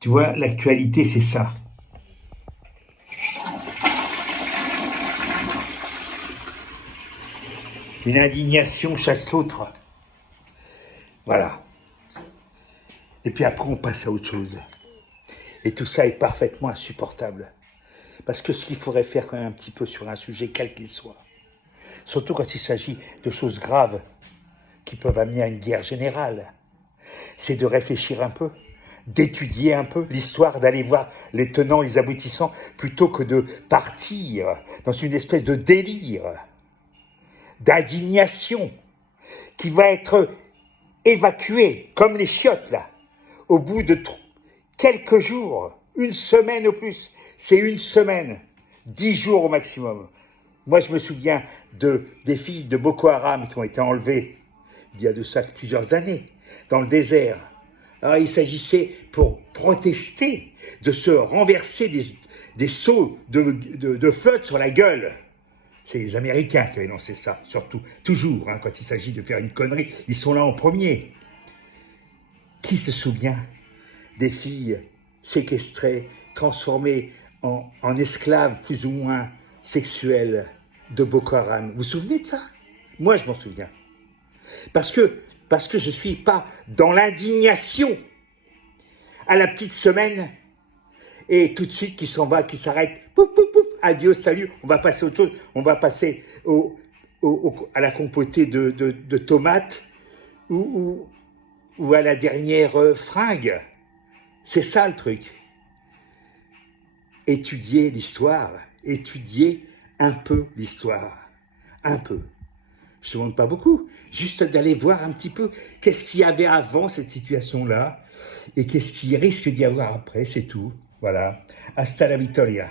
Tu vois, l'actualité, c'est ça. Une indignation chasse l'autre. Voilà. Et puis après, on passe à autre chose. Et tout ça est parfaitement insupportable. Parce que ce qu'il faudrait faire quand même un petit peu sur un sujet, quel qu'il soit, surtout quand il s'agit de choses graves qui peuvent amener à une guerre générale, c'est de réfléchir un peu, d'étudier un peu l'histoire, d'aller voir les tenants, les aboutissants, plutôt que de partir dans une espèce de délire, d'indignation, qui va être évacué comme les chiottes, là, au bout de quelques jours, une semaine au plus. C'est une semaine, 10 jours au maximum. Moi, je me souviens des filles de Boko Haram qui ont été enlevées il y a de ça plusieurs années, dans le désert. Alors, il s'agissait, pour protester, de se renverser des seaux de flotte sur la gueule. C'est les Américains qui avaient lancé ça, surtout, toujours, hein, quand il s'agit de faire une connerie, ils sont là en premier. Qui se souvient des filles séquestrées, transformées en esclaves plus ou moins sexuels de Boko Haram? Vous vous souvenez de ça? Moi, je m'en souviens. Parce que je ne suis pas dans l'indignation à la petite semaine et tout de suite qui s'en va, qui s'arrête, pouf, pouf, pouf, adieu, salut, on va passer à autre chose, on va passer à la compotée de tomates ou à la dernière fringue. C'est ça le truc. Étudier l'histoire, étudier un peu l'histoire, un peu. Je ne demande pas beaucoup, juste d'aller voir un petit peu qu'est-ce qu'il y avait avant cette situation-là et qu'est-ce qu'il risque d'y avoir après, c'est tout. Voilà. Hasta la victoria.